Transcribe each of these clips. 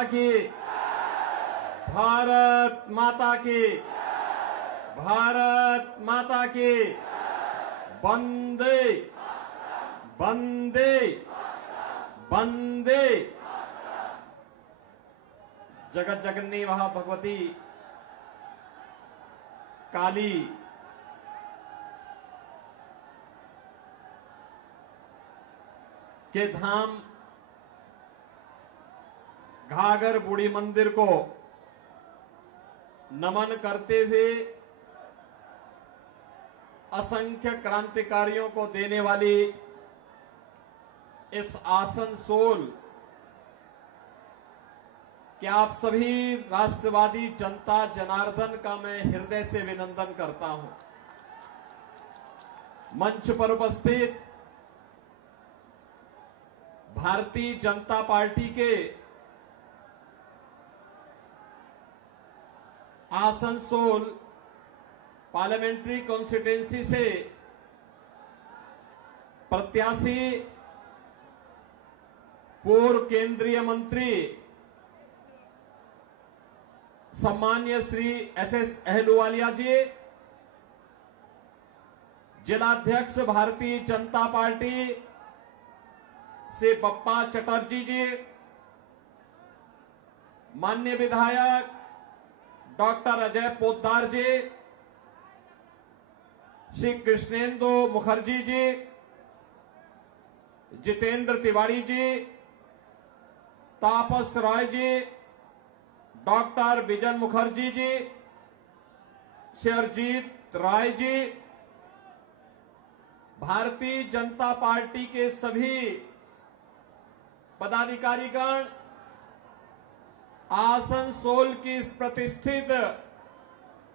माता की, भारत माता की, भारत माता की, वंदे वंदे वंदे। जगत जननी वहा भगवती काली के धाम घाघर बूढ़ी मंदिर को नमन करते हुए असंख्य क्रांतिकारियों को देने वाली इस आसनसोल कि आप सभी राष्ट्रवादी जनता जनार्दन का मैं हृदय से अभिनंदन करता हूं। मंच पर उपस्थित भारतीय जनता पार्टी के आसनसोल पार्लियामेंट्री कॉन्स्टिट्यूंसी से प्रत्याशी पूर्व केंद्रीय मंत्री सम्मान्य श्री एस अहलुवालिया जी, जिलाध्यक्ष भारतीय जनता पार्टी से बप्पा चटर्जी जी, माननीय विधायक डॉक्टर अजय पोद्दार जी, श्री कृष्णेंदु मुखर्जी जी, जितेंद्र तिवारी जी, तापस राय जी, डॉक्टर बिजन मुखर्जी जी, शेरजीत राय जी, भारतीय जनता पार्टी के सभी पदाधिकारीगण, आसनसोल की इस प्रतिष्ठित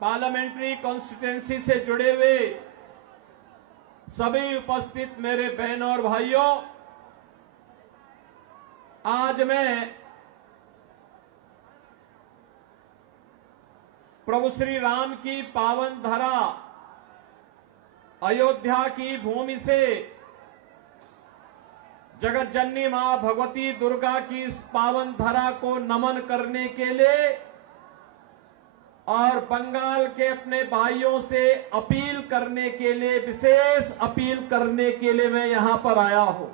पार्लियामेंट्री कॉन्स्टिट्यूंसी से जुड़े हुए सभी उपस्थित मेरे बहनों और भाइयों, आज मैं प्रभु श्री राम की पावन धरा अयोध्या की भूमि से जगत जननी मां भगवती दुर्गा की इस पावन धरा को नमन करने के लिए और बंगाल के अपने भाइयों से अपील करने के लिए, विशेष अपील करने के लिए मैं यहां पर आया हूं।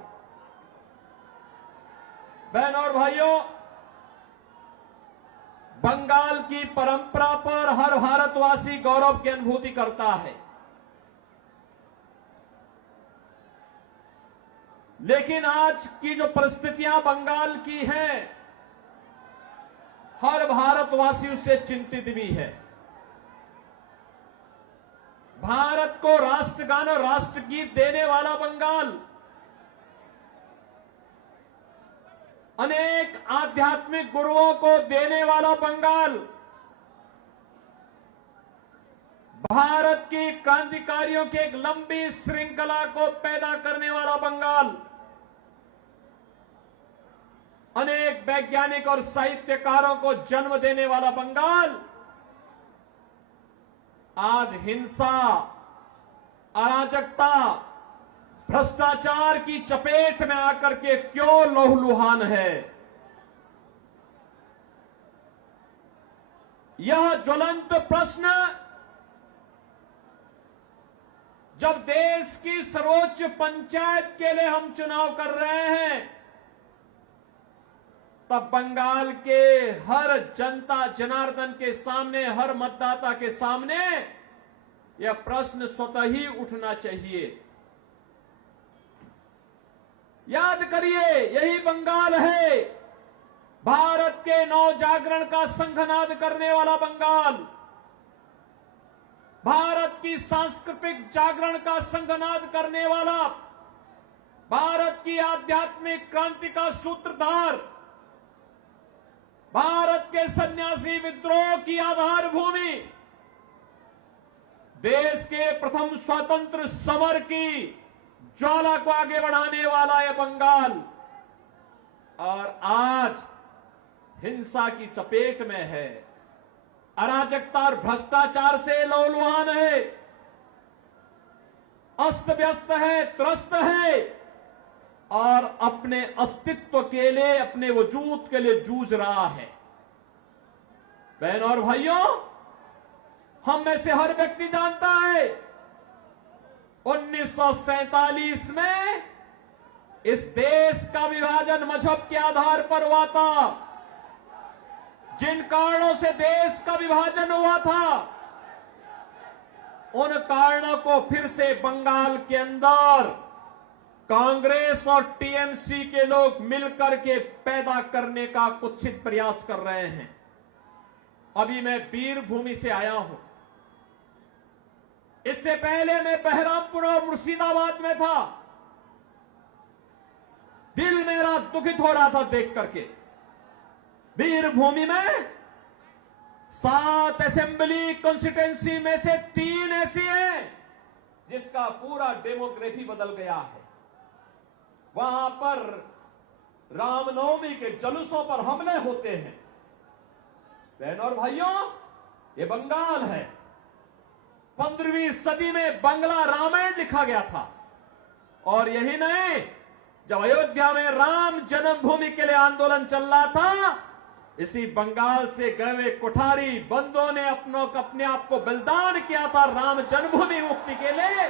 बहनों और भाइयों, बंगाल की परंपरा पर हर भारतवासी गौरव की अनुभूति करता है, लेकिन आज की जो परिस्थितियां बंगाल की हैं, हर भारतवासी उससे चिंतित भी है। भारत को राष्ट्रगान और राष्ट्रगीत देने वाला बंगाल, अनेक आध्यात्मिक गुरुओं को देने वाला बंगाल, भारत की क्रांतिकारियों की एक लंबी श्रृंखला को पैदा करने वाला बंगाल, अनेक वैज्ञानिक और साहित्यकारों को जन्म देने वाला बंगाल आज हिंसा, अराजकता, भ्रष्टाचार की चपेट में आकर के क्यों लहूलुहान है। यह ज्वलंत प्रश्न जब देश की सर्वोच्च पंचायत के लिए हम चुनाव कर रहे हैं, तब बंगाल के हर जनता जनार्दन के सामने, हर मतदाता के सामने यह प्रश्न स्वतः ही उठना चाहिए। याद करिए, यही बंगाल है भारत के नव जागरण का संघनाद करने वाला बंगाल, भारत की सांस्कृतिक जागरण का संघनाद करने वाला, भारत की आध्यात्मिक क्रांति का सूत्रधार, भारत के सन्यासी विद्रोह की आधार भूमि, देश के प्रथम स्वतंत्र समर की ज्वाला को आगे बढ़ाने वाला है बंगाल, और आज हिंसा की चपेट में है, अराजकता और भ्रष्टाचार से लहूलुहान है, अस्त व्यस्त है, त्रस्त है। और अपने अस्तित्व के लिए, अपने वजूद के लिए जूझ रहा है। बहनों और भाइयों, हम में से हर व्यक्ति जानता है 1947 में इस देश का विभाजन मजहब के आधार पर हुआ था। जिन कारणों से देश का विभाजन हुआ था, उन कारणों को फिर से बंगाल के अंदर कांग्रेस और टीएमसी के लोग मिलकर के पैदा करने का कुत्सित प्रयास कर रहे हैं। अभी मैं वीरभूमि से आया हूं। इससे पहले मैं बहरामपुर और मुर्शिदाबाद में था। दिल मेरा दुखित हो रहा था देख करके। वीरभूमि में 7 असेंबली कॉन्स्टिट्यूंसी में से 3 ऐसी हैं जिसका पूरा डेमोग्राफी बदल गया है। वहां पर रामनवमी के जुलूसों पर हमले होते हैं। बहनों और भाइयों, ये बंगाल है। 15वीं सदी में बंगला रामायण लिखा गया था। और यही नहीं, जब अयोध्या में राम जन्मभूमि के लिए आंदोलन चल रहा था, इसी बंगाल से गए हुए कोठारी बंदों ने अपने आप को बलिदान किया था राम जन्मभूमि मुक्ति के लिए।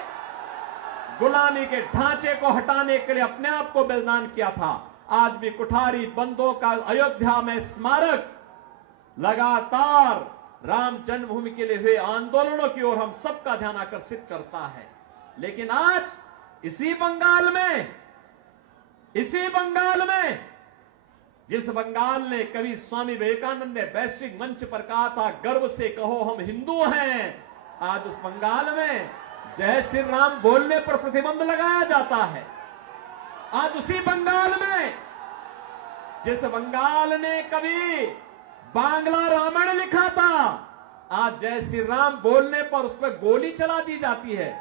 गुलामी के ढांचे को हटाने के लिए अपने आप को बलिदान किया था। आज भी कोठारी बंदों का अयोध्या में स्मारक लगातार राम जन्मभूमि के लिए हुए आंदोलनों की ओर हम सबका ध्यान आकर्षित करता है। लेकिन आज इसी बंगाल में जिस बंगाल ने कभी स्वामी विवेकानंद ने वैश्विक मंच पर कहा था, गर्व से कहो हम हिंदू हैं, आज उस बंगाल में जय श्री राम बोलने पर प्रतिबंध लगाया जाता है। आज उसी बंगाल में जिस बंगाल ने कभी बांग्ला रामायण लिखा था, आज जय श्री राम बोलने पर उस पर गोली चला दी जाती है,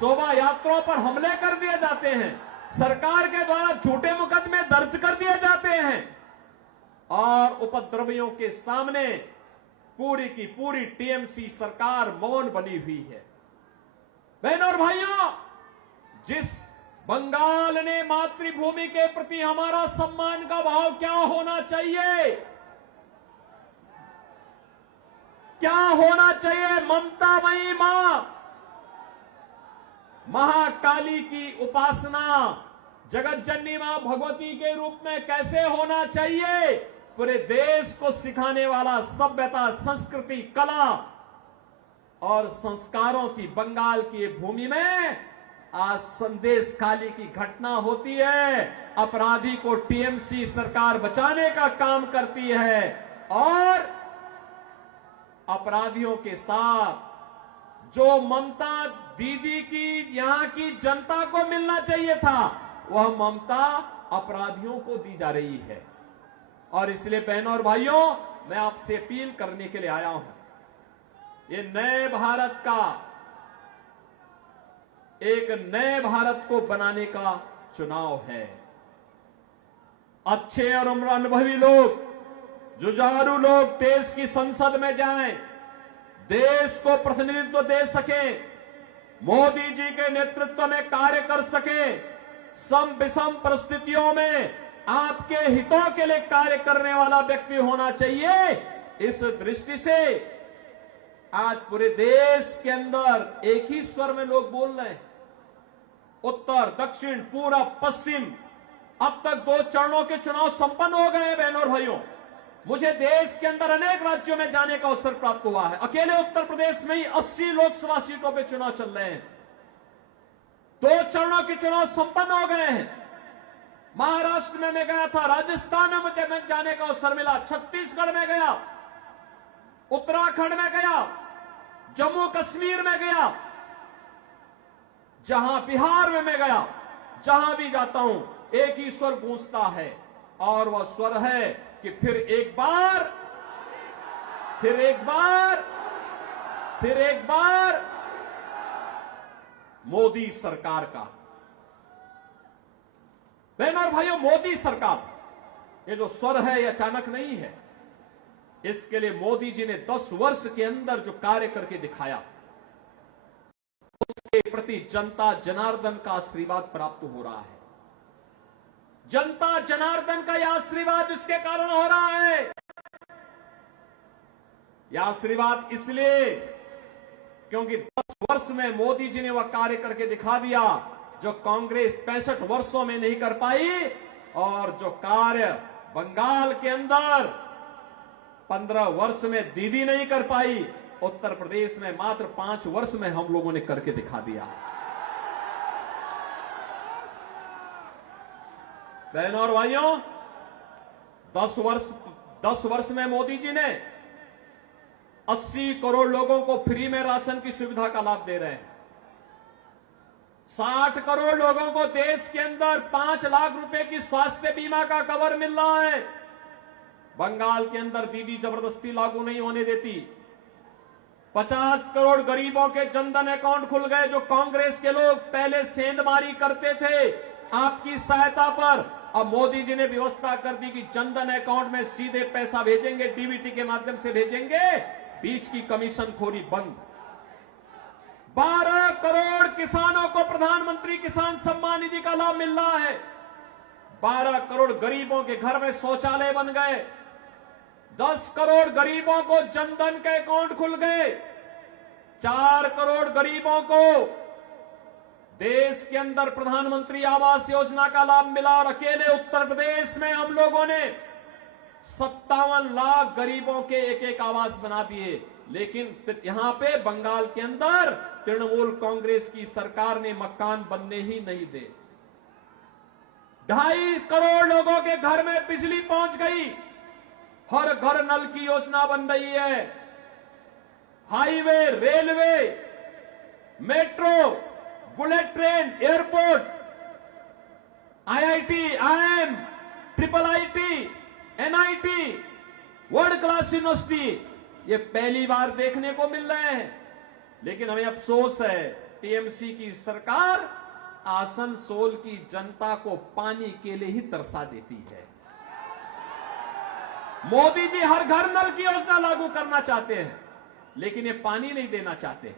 शोभा यात्राओं पर हमले कर दिए जाते हैं, सरकार के द्वारा झूठे मुकदमे दर्ज कर दिए जाते हैं और उपद्रवियों के सामने पूरी की पूरी टीएमसी सरकार मौन बनी हुई है। बहनों और भाइयों, जिस बंगाल ने मातृभूमि के प्रति हमारा सम्मान का भाव क्या होना चाहिए, क्या होना चाहिए, ममतामयी मां महाकाली की उपासना जगत जननी मां भगवती के रूप में कैसे होना चाहिए, पूरे देश को सिखाने वाला सभ्यता, संस्कृति, कला और संस्कारों की बंगाल की भूमि में आज संदेश खाली की घटना होती है। अपराधी को टीएमसी सरकार बचाने का काम करती है और अपराधियों के साथ जो ममता दीदी की यहां की जनता को मिलना चाहिए था, वह ममता अपराधियों को दी जा रही है। और इसलिए बहनों और भाइयों, मैं आपसे अपील करने के लिए आया हूं, ये नए भारत का, एक नए भारत को बनाने का चुनाव है। अच्छे और अनुभवी लोग, जुझारू लोग देश की संसद में जाएं, देश को प्रतिनिधित्व दे सके, मोदी जी के नेतृत्व में कार्य कर सके, सम विषम परिस्थितियों में आपके हितों के लिए कार्य करने वाला व्यक्ति होना चाहिए। इस दृष्टि से आज पूरे देश के अंदर एक ही स्वर में लोग बोल रहे हैं, उत्तर, दक्षिण, पूरब, पश्चिम। अब तक 2 चरणों के चुनाव संपन्न हो गए हैं। बहनों और भाइयों, मुझे देश के अंदर अनेक राज्यों में जाने का अवसर प्राप्त हुआ है। अकेले उत्तर प्रदेश में ही 80 लोकसभा सीटों पे चुनाव चल रहे हैं। 2 चरणों के चुनाव संपन्न हो गए हैं। महाराष्ट्र में मैं गया था, राजस्थान में मुझे जाने का अवसर मिला, छत्तीसगढ़ में गया, उत्तराखंड में गया, जम्मू कश्मीर में गया, जहां बिहार में मैं गया, जहां भी जाता हूं एक ही स्वर गूंजता है और वह स्वर है कि फिर एक बार मोदी सरकार का। बहनों और भाइयों, मोदी सरकार, ये जो स्वर है ये अचानक नहीं है। इसके लिए मोदी जी ने 10 वर्ष के अंदर जो कार्य करके दिखाया, उसके प्रति जनता जनार्दन का आशीर्वाद प्राप्त हो रहा है। जनता जनार्दन का यह आशीर्वाद इसके कारण हो रहा है। यह आशीर्वाद इसलिए क्योंकि 10 वर्ष में मोदी जी ने वह कार्य करके दिखा दिया जो कांग्रेस 65 वर्षों में नहीं कर पाई, और जो कार्य बंगाल के अंदर 15 वर्ष में दीदी नहीं कर पाई, उत्तर प्रदेश में मात्र 5 वर्ष में हम लोगों ने करके दिखा दिया। बहनों और भाइयों, 10 वर्ष में मोदी जी ने 80 करोड़ लोगों को फ्री में राशन की सुविधा का लाभ दे रहे हैं। 60 करोड़ लोगों को देश के अंदर 5 लाख रुपए की स्वास्थ्य बीमा का कवर मिल रहा है। बंगाल के अंदर दीदी जबरदस्ती लागू नहीं होने देती। 50 करोड़ गरीबों के जनधन अकाउंट खुल गए। जो कांग्रेस के लोग पहले सेंधमारी करते थे आपकी सहायता पर, अब मोदी जी ने व्यवस्था कर दी कि जनधन अकाउंट में सीधे पैसा भेजेंगे, डीबीटी के माध्यम से भेजेंगे, बीच की कमीशन खोरी बंद। 12 करोड़ किसानों को प्रधानमंत्री किसान सम्मान निधि का लाभ मिल रहा है। 12 करोड़ गरीबों के घर में शौचालय बन गए। 10 करोड़ गरीबों को जनधन के अकाउंट खुल गए। 4 करोड़ गरीबों को देश के अंदर प्रधानमंत्री आवास योजना का लाभ मिला, और अकेले उत्तर प्रदेश में हम लोगों ने 57 लाख गरीबों के एक आवास बना दिए। लेकिन यहां पे बंगाल के अंदर तृणमूल कांग्रेस की सरकार ने मकान बनने ही नहीं दे। 2.5 करोड़ लोगों के घर में बिजली पहुंच गई। हर घर नल की योजना बन रही है। Highway, railway, metro, bullet train, airport, IIT, IIM, IIIT, NIT, world class university, ये पहली बार देखने को मिल रहे हैं। लेकिन हमें अफसोस है, टीएमसी की सरकार आसनसोल की जनता को पानी के लिए ही तरसा देती है। मोदी जी हर घर नल की योजना लागू करना चाहते हैं, लेकिन ये पानी नहीं देना चाहते।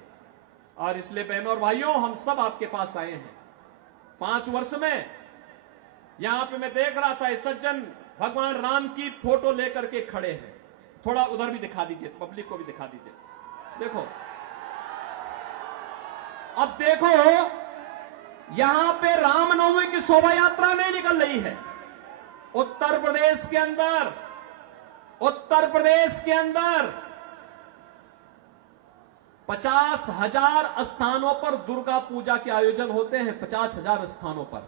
और इसलिए बहनों और भाइयों, हम सब आपके पास आए हैं। 5 वर्ष में यहां पे मैं देख रहा था, इस सज्जन भगवान राम की फोटो लेकर के खड़े हैं। थोड़ा उधर भी दिखा दीजिए, पब्लिक को भी दिखा दीजिए। देखो, अब देखो, यहां पे रामनवमी की शोभा यात्रा नहीं निकल रही है। उत्तर प्रदेश के अंदर 50,000 स्थानों पर दुर्गा पूजा के आयोजन होते हैं। 50,000 स्थानों पर।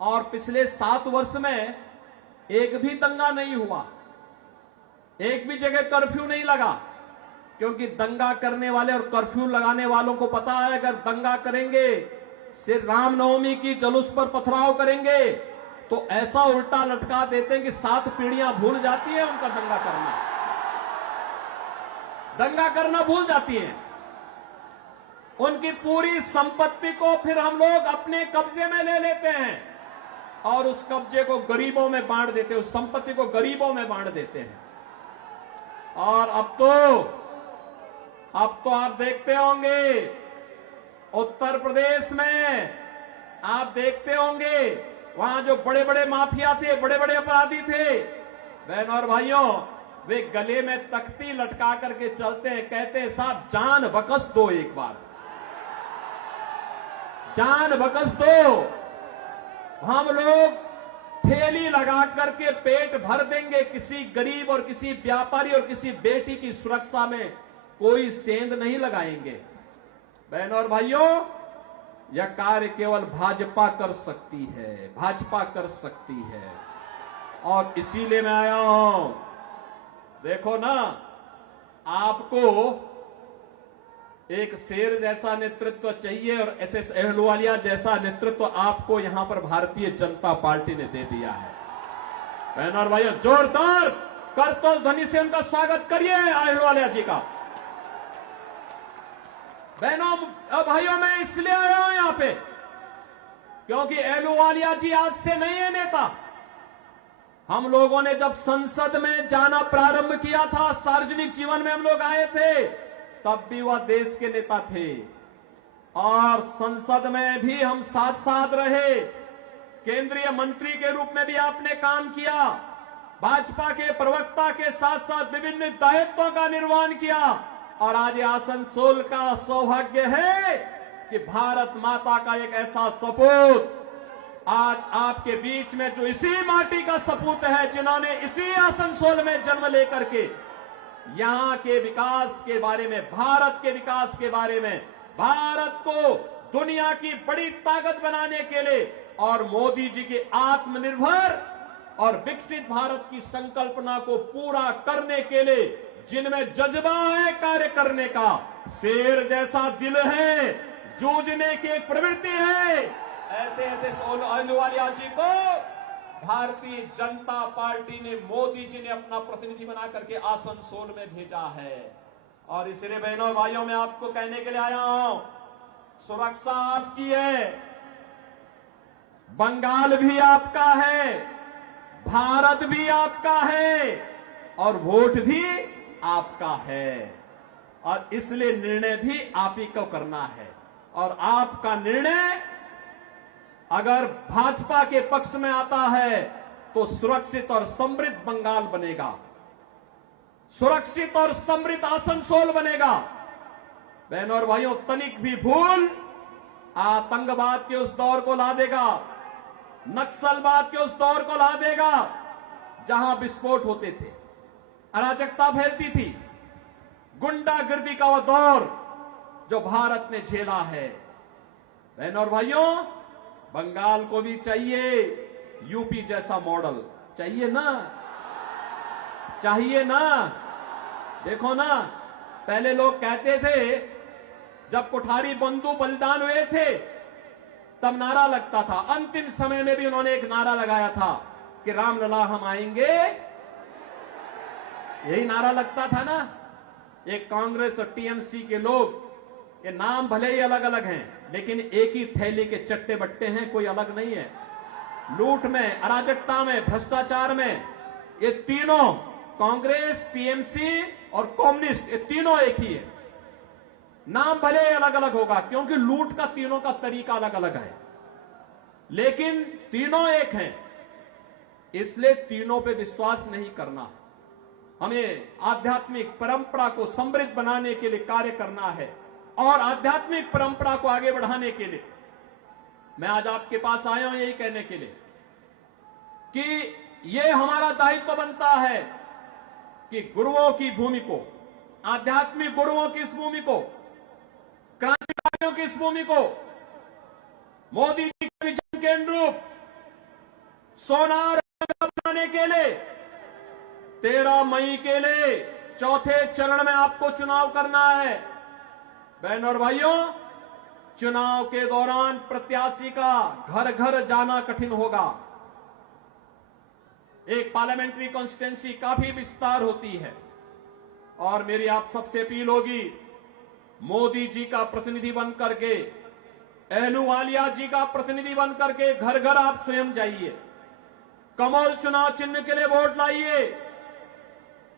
और पिछले 7 वर्ष में एक भी दंगा नहीं हुआ, एक भी जगह कर्फ्यू नहीं लगा, क्योंकि दंगा करने वाले और कर्फ्यू लगाने वालों को पता है, अगर दंगा करेंगे, सिर्फ रामनवमी की जुलूस पर पथराव करेंगे, तो ऐसा उल्टा लटका देते हैं कि 7 पीढ़ियां भूल जाती है उनका दंगा करना भूल जाती हैं। उनकी पूरी संपत्ति को फिर हम लोग अपने कब्जे में ले लेते हैं और उस कब्जे को गरीबों में बांट देते हैं, उस संपत्ति को गरीबों में बांट देते हैं। और अब तो आप देखते होंगे, उत्तर प्रदेश में आप देखते होंगे, वहां जो बड़े बड़े माफिया थे, बड़े बड़े अपराधी थे, बहनों और भाइयों, वे गले में तख्ती लटका करके चलते हैं, कहते हैं साहब जान बकस दो, एक बार जान बकस दो, हम लोग ठेली लगा करके पेट भर देंगे। किसी गरीब और किसी व्यापारी और किसी बेटी की सुरक्षा में कोई सेंध नहीं लगाएंगे। बहनों और भाइयों, यह कार्य केवल भाजपा कर सकती है, भाजपा कर सकती है। और इसीलिए मैं आया हूं। देखो ना, आपको एक शेर जैसा नेतृत्व चाहिए और SS अहलुवालिया जैसा नेतृत्व आपको यहां पर भारतीय जनता पार्टी ने दे दिया है। बहनों और भाइयों, जोरदार करतल ध्वनि से उनका स्वागत करिए अहलुवालिया जी का। बहनों और भाइयों, मैं इसलिए आया हूं यहां पे क्योंकि अहलुवालिया जी आज से नहीं है नेता। हम लोगों ने जब संसद में जाना प्रारंभ किया था, सार्वजनिक जीवन में हम लोग आए थे, तब भी वह देश के नेता थे और संसद में भी हम साथ साथ रहे। केंद्रीय मंत्री के रूप में भी आपने काम किया, भाजपा के प्रवक्ता के साथ साथ विभिन्न दायित्वों का निर्वहन किया और आज आसनसोल का सौभाग्य है कि भारत माता का एक ऐसा सपूत आज आपके बीच में, जो इसी माटी का सपूत है, जिन्होंने इसी आसनसोल में जन्म लेकर के यहां के विकास के बारे में, भारत के विकास के बारे में, भारत को दुनिया की बड़ी ताकत बनाने के लिए और मोदी जी के आत्मनिर्भर और विकसित भारत की संकल्पना को पूरा करने के लिए जिनमें जज्बा है कार्य करने का, शेर जैसा दिल है, जूझने की एक प्रवृत्ति है, ऐसे ऐसे अहलुवालिया जी को भारतीय जनता पार्टी ने, मोदी जी ने अपना प्रतिनिधि बना करके आसनसोल में भेजा है। और इसलिए बहनों भाइयों, मैं आपको कहने के लिए आया हूं, सुरक्षा आपकी है, बंगाल भी आपका है, भारत भी आपका है और वोट भी आपका है। और इसलिए निर्णय भी आप ही को करना है। और आपका निर्णय अगर भाजपा के पक्ष में आता है तो सुरक्षित और समृद्ध बंगाल बनेगा, सुरक्षित और समृद्ध आसनसोल बनेगा। बहनों और भाइयों, तनिक भी भूल आतंकवाद के उस दौर को ला देगा, नक्सलवाद के उस दौर को ला देगा जहां विस्फोट होते थे, अराजकता फैलती थी, गुंडागर्दी का वह दौर जो भारत ने झेला है। बहनों और भाइयों, बंगाल को भी चाहिए यूपी जैसा मॉडल, चाहिए ना, चाहिए ना। देखो ना, पहले लोग कहते थे, जब कोठारी बंधु बलिदान हुए थे तब नारा लगता था, अंतिम समय में भी उन्होंने एक नारा लगाया था कि रामलला हम आएंगे, यही नारा लगता था ना। एक कांग्रेस और टीएमसी के लोग, ये नाम भले ही अलग अलग हैं लेकिन एक ही थैली के चट्टे बट्टे हैं, कोई अलग नहीं है। लूट में, अराजकता में, भ्रष्टाचार में ये तीनों, कांग्रेस, टीएमसी और कम्युनिस्ट, ये तीनों एक ही है। नाम भले अलग अलग होगा क्योंकि लूट का तीनों का तरीका अलग अलग है, लेकिन तीनों एक हैं। इसलिए तीनों पे विश्वास नहीं करना, हमें आध्यात्मिक परंपरा को समृद्ध बनाने के लिए कार्य करना है और आध्यात्मिक परंपरा को आगे बढ़ाने के लिए मैं आज आपके पास आया हूं यही कहने के लिए कि यह हमारा दायित्व बनता है कि गुरुओं की भूमि को, आध्यात्मिक गुरुओं की इस भूमि को, क्रांतिकारियों की इस भूमि को मोदी जी के विजन के अनुरूप सोनार बनाने के लिए 13 मई के लिए चौथे चरण में आपको चुनाव करना है। बहनों और भाइयों, चुनाव के दौरान प्रत्याशी का घर घर जाना कठिन होगा। एक पार्लियामेंट्री कॉन्स्टिट्यूंसी काफी विस्तार होती है और मेरी आप सबसे अपील होगी, मोदी जी का प्रतिनिधि बन करके, अहलुवालिया जी का प्रतिनिधि बन करके घर घर आप स्वयं जाइए, कमल चुनाव चिन्ह के लिए वोट लाइए।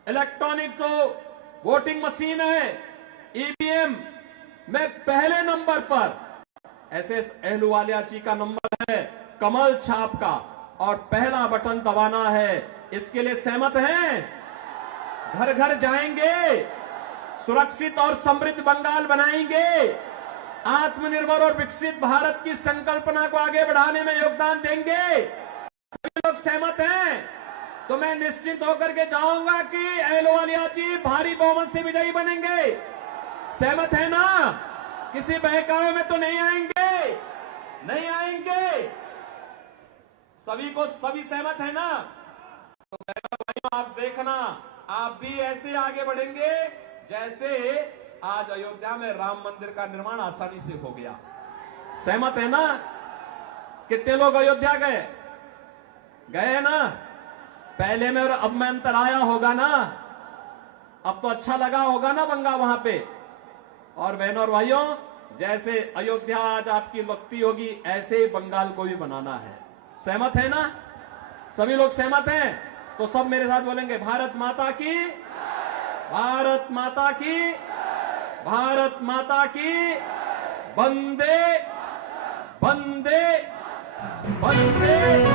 इलेक्ट्रॉनिक जो वोटिंग मशीन है, ईवीएम में पहले नंबर पर एसएस अहलुवालिया जी का नंबर है, कमल छाप का, और पहला बटन दबाना है। इसके लिए सहमत हैं? घर घर जाएंगे, सुरक्षित और समृद्ध बंगाल बनाएंगे, आत्मनिर्भर और विकसित भारत की संकल्पना को आगे बढ़ाने में योगदान देंगे। सभी लोग सहमत हैं? तो मैं निश्चित होकर के जाऊंगा कि अहलुवालिया जी भारी बहुमत से विजयी बनेंगे। सहमत है ना? किसी बहकावे में तो नहीं आएंगे, नहीं आएंगे। सभी सहमत है ना? तो भाइयों, आप देखना, आप भी ऐसे आगे बढ़ेंगे जैसे आज अयोध्या में राम मंदिर का निर्माण आसानी से हो गया। सहमत है ना? कितने लोग अयोध्या गए? गए ना? पहले में और अब में अंतर आया होगा ना? अब तो अच्छा लगा होगा ना बंगा वहां पे। और बहनों और भाइयों, जैसे अयोध्या आज आपकी लगती होगी, ऐसे ही बंगाल को भी बनाना है। सहमत है ना? सभी लोग सहमत हैं? तो सब मेरे साथ बोलेंगे, भारत माता की, भारत माता की, भारत माता की, वंदे वंदे वंदे